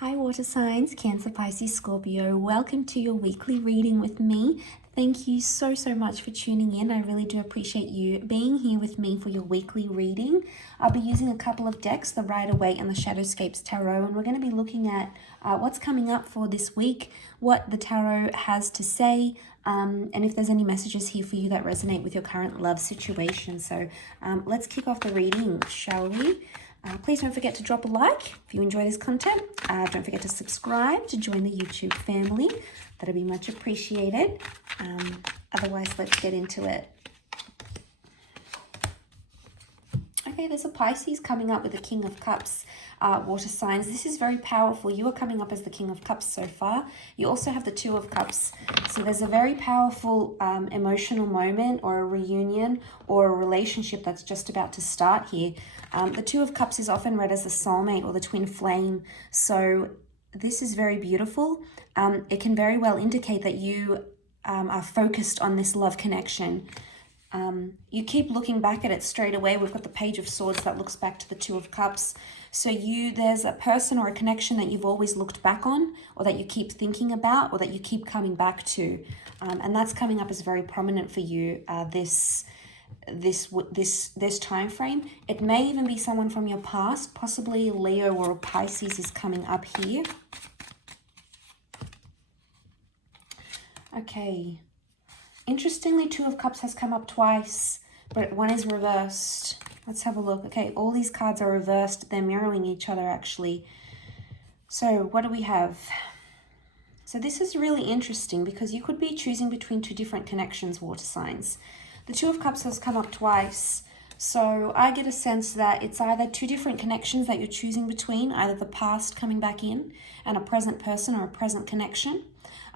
Hi water signs, Cancer, Pisces, Scorpio. Welcome to your weekly reading with me. Thank you so much for tuning in. I really do appreciate you being here with me for your weekly reading. I'll be using a couple of decks, the Rider-Waite and the Shadowscapes Tarot, and we're going to be looking at what's coming up for this week, what the tarot has to say, and if there's any messages here for you that resonate with your current love situation. So let's kick off the reading, shall we? Please don't forget to drop a like if you enjoy this content. Don't forget to subscribe to join the YouTube family. That'll be much appreciated. Otherwise, let's get into it. Okay, there's a Pisces coming up with the King of Cups, water signs. This is very powerful. You are coming up as the King of Cups so far. You also have the Two of Cups. So there's a very powerful emotional moment or a reunion or a relationship that's just about to start here. The Two of Cups is often read as the soulmate or the twin flame. So this is very beautiful. It can very well indicate that you are focused on this love connection. You keep looking back at it straight away. We've got the Page of Swords that looks back to the Two of Cups. So there's a person or a connection that you've always looked back on, or that you keep thinking about, or that you keep coming back to. And that's coming up as very prominent for you this time frame. It may even be someone from your past, possibly Leo or Pisces is coming up here. Okay. Interestingly, Two of Cups has come up twice, but one is reversed. Let's have a look. Okay, all these cards are reversed. They're mirroring each other, actually. So what do we have? So this is really interesting because you could be choosing between two different connections, water signs. The Two of Cups has come up twice. So I get a sense that it's either two different connections that you're choosing between, either the past coming back in and a present person or a present connection.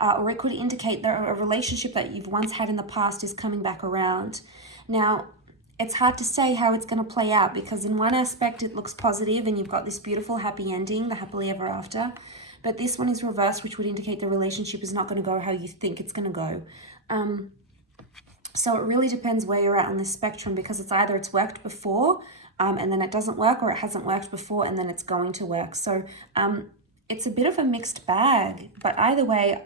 Or it could indicate that a relationship that you've once had in the past is coming back around. Now, it's hard to say how it's going to play out because in one aspect it looks positive and you've got this beautiful happy ending, the happily ever after. But this one is reversed, which would indicate the relationship is not going to go how you think it's going to go. So it really depends where you're at on this spectrum, because it's either it's worked before and then it doesn't work, or it hasn't worked before and then it's going to work. So it's a bit of a mixed bag, but either way,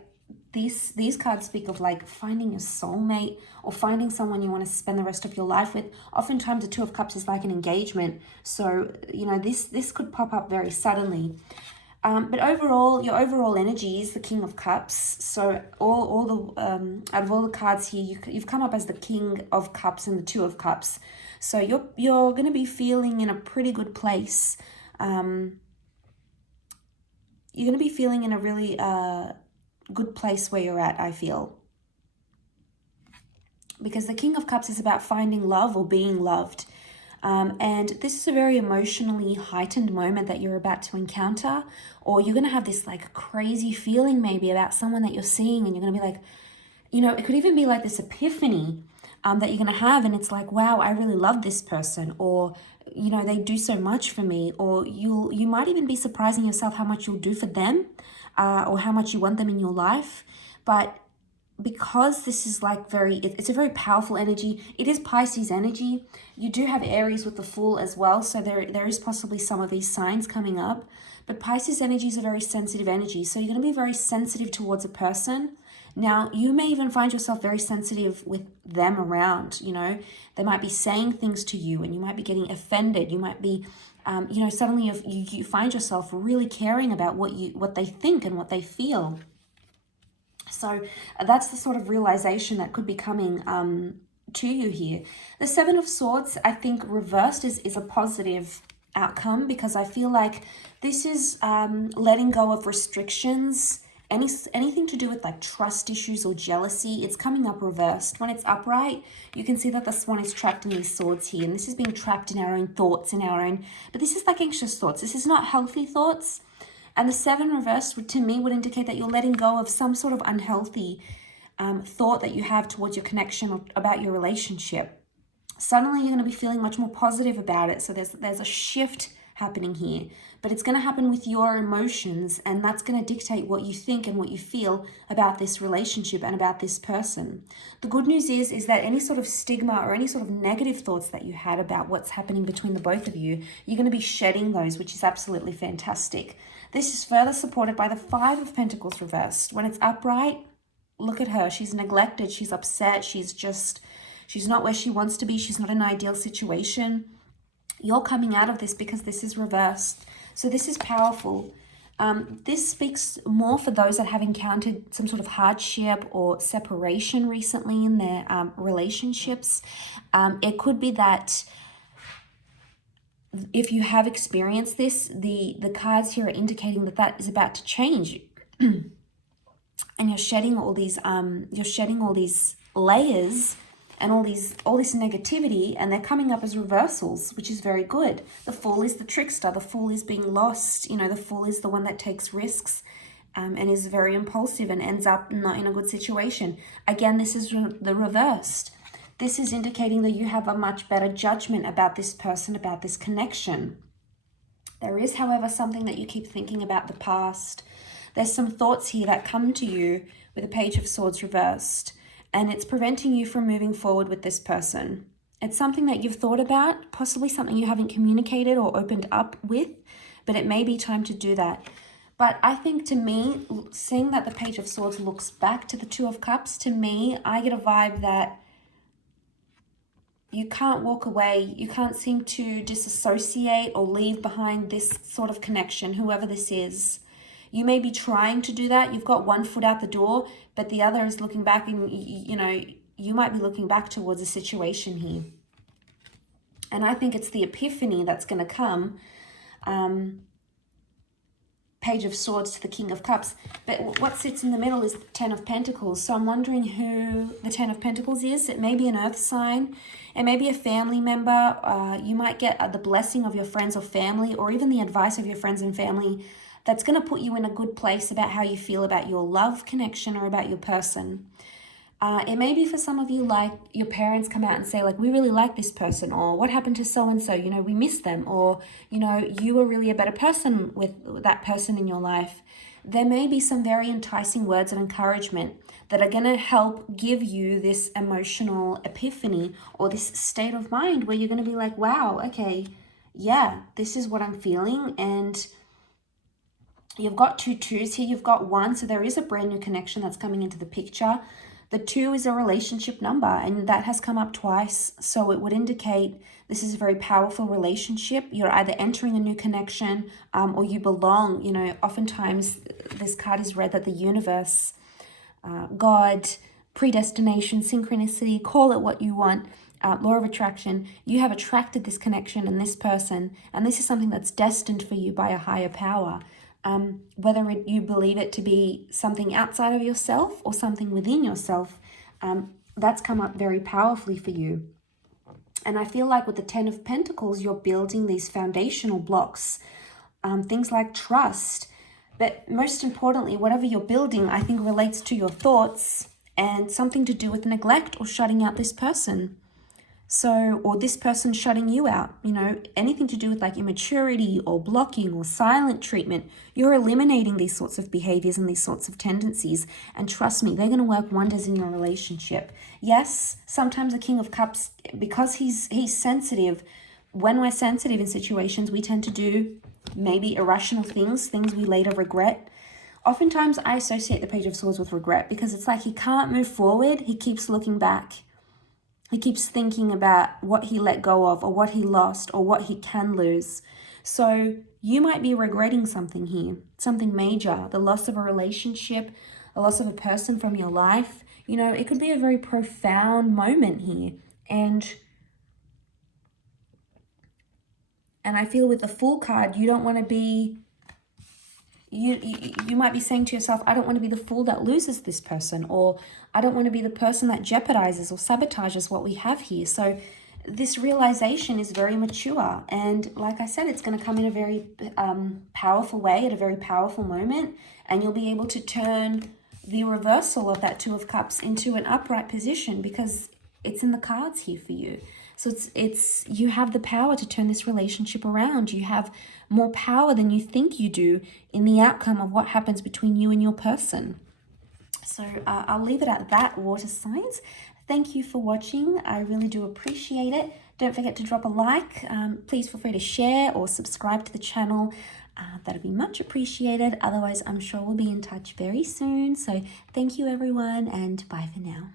these cards speak of like finding your soulmate or finding someone you want to spend the rest of your life with. Oftentimes the Two of Cups is like an engagement. So, you know, this could pop up very suddenly. But overall, your overall energy is the King of Cups. So all the out of all the cards here, you've come up as the King of Cups and the Two of Cups. So you're going to be feeling in a pretty good place. You're going to be feeling in a really good place where you're at, I feel. Because the King of Cups is about finding love or being loved. And this is a very emotionally heightened moment that you're about to encounter, or you're going to have this like crazy feeling maybe about someone that you're seeing, and you're going to be like, you know, it could even be like this epiphany that you're going to have, and it's like, wow, I really love this person, or, you know, they do so much for me, or you might even be surprising yourself how much you'll do for them, or how much you want them in your life. But because this is like it's a very powerful energy. It is Pisces energy. You do have Aries with the Fool as well, so there is possibly some of these signs coming up. But Pisces energy is a very sensitive energy, so you're going to be very sensitive towards a person. Now, you may even find yourself very sensitive with them around. You know, they might be saying things to you and you might be getting offended. You might be you know, suddenly you find yourself really caring about what they think and what they feel. So that's the sort of realization that could be coming to you here. The Seven of Swords, I think reversed is a positive outcome, because I feel like this is letting go of restrictions, anything to do with like trust issues or jealousy. It's coming up reversed. When it's upright, you can see that the Swan is trapped in these swords here, and this is being trapped in our own thoughts, but this is like anxious thoughts. This is not healthy thoughts. And the Seven reversed to me would indicate that you're letting go of some sort of unhealthy thought that you have towards your connection or about your relationship. Suddenly you're going to be feeling much more positive about it. So there's a shift happening here. But it's going to happen with your emotions, and that's going to dictate what you think and what you feel about this relationship and about this person. The good news is that any sort of stigma or any sort of negative thoughts that you had about what's happening between the both of you, you're going to be shedding those, which is absolutely fantastic. This is further supported by the Five of Pentacles reversed. When it's upright, look at her. She's neglected. She's upset. She's not where she wants to be. She's not in an ideal situation. You're coming out of this because this is reversed. So this is powerful. This speaks more for those that have encountered some sort of hardship or separation recently in their relationships. It could be that if you have experienced this, the cards here are indicating that that is about to change. And you're shedding all these layers and all this negativity, and they're coming up as reversals, which is very good. The Fool is the trickster. The Fool is being lost. You know, the Fool is the one that takes risks and is very impulsive and ends up not in a good situation. Again, this is the reversed. This is indicating that you have a much better judgment about this person, about this connection. There is, however, something that you keep thinking about the past. There's some thoughts here that come to you with the Page of Swords reversed, and it's preventing you from moving forward with this person. It's something that you've thought about, possibly something you haven't communicated or opened up with, but it may be time to do that. But I think, to me, seeing that the Page of Swords looks back to the Two of Cups, to me, I get a vibe that you can't walk away. You can't seem to disassociate or leave behind this sort of connection, whoever this is. You may be trying to do that. You've got one foot out the door, but the other is looking back, and, you know, you might be looking back towards a situation here. And I think it's the epiphany that's going to come. Page of Swords to the King of Cups. But what sits in the middle is the Ten of Pentacles. So I'm wondering who the Ten of Pentacles is. It may be an earth sign. It may be a family member. You might get the blessing of your friends or family, or even the advice of your friends and family, that's going to put you in a good place about how you feel about your love connection or about your person. It may be for some of you, like your parents come out and say, like, we really like this person, or what happened to so-and-so, you know, we miss them, or, you know, you were really a better person with that person in your life. There may be some very enticing words of encouragement that are going to help give you this emotional epiphany or this state of mind where you're going to be like, wow, okay, yeah, this is what I'm feeling. And you've got two twos here, you've got one, so there is a brand new connection that's coming into the picture. The 2 is a relationship number, and that has come up twice, so it would indicate this is a very powerful relationship. You're either entering a new connection or you belong. You know, oftentimes this card is read that the universe, God, predestination, synchronicity, call it what you want, law of attraction, you have attracted this connection and this person, and this is something that's destined for you by a higher power. Whether you believe it to be something outside of yourself or something within yourself, that's come up very powerfully for you. And I feel like with the Ten of Pentacles, you're building these foundational blocks, things like trust. But most importantly, whatever you're building, I think relates to your thoughts and something to do with neglect or shutting out this person. So, or this person shutting you out, you know, anything to do with like immaturity or blocking or silent treatment. You're eliminating these sorts of behaviors and these sorts of tendencies. And trust me, they're going to work wonders in your relationship. Yes, sometimes the King of Cups, because he's sensitive, when we're sensitive in situations, we tend to do maybe irrational things we later regret. Oftentimes I associate the Page of Swords with regret, because it's like he can't move forward. He keeps looking back. He keeps thinking about what he let go of or what he lost or what he can lose. So you might be regretting something here, something major, the loss of a relationship, a loss of a person from your life. You know, it could be a very profound moment here. And I feel with the Fool card, you don't want to be, you might be saying to yourself, I don't want to be the fool that loses this person, or I don't want to be the person that jeopardizes or sabotages what we have here. So this realization is very mature. And like I said, it's going to come in a very powerful way at a very powerful moment. And you'll be able to turn the reversal of that Two of Cups into an upright position because it's in the cards here for you. So it's you have the power to turn this relationship around. You have more power than you think you do in the outcome of what happens between you and your person. So I'll leave it at that, water signs. Thank you for watching. I really do appreciate it. Don't forget to drop a like. Please feel free to share or subscribe to the channel. That'd be much appreciated. Otherwise, I'm sure we'll be in touch very soon. So thank you, everyone, and bye for now.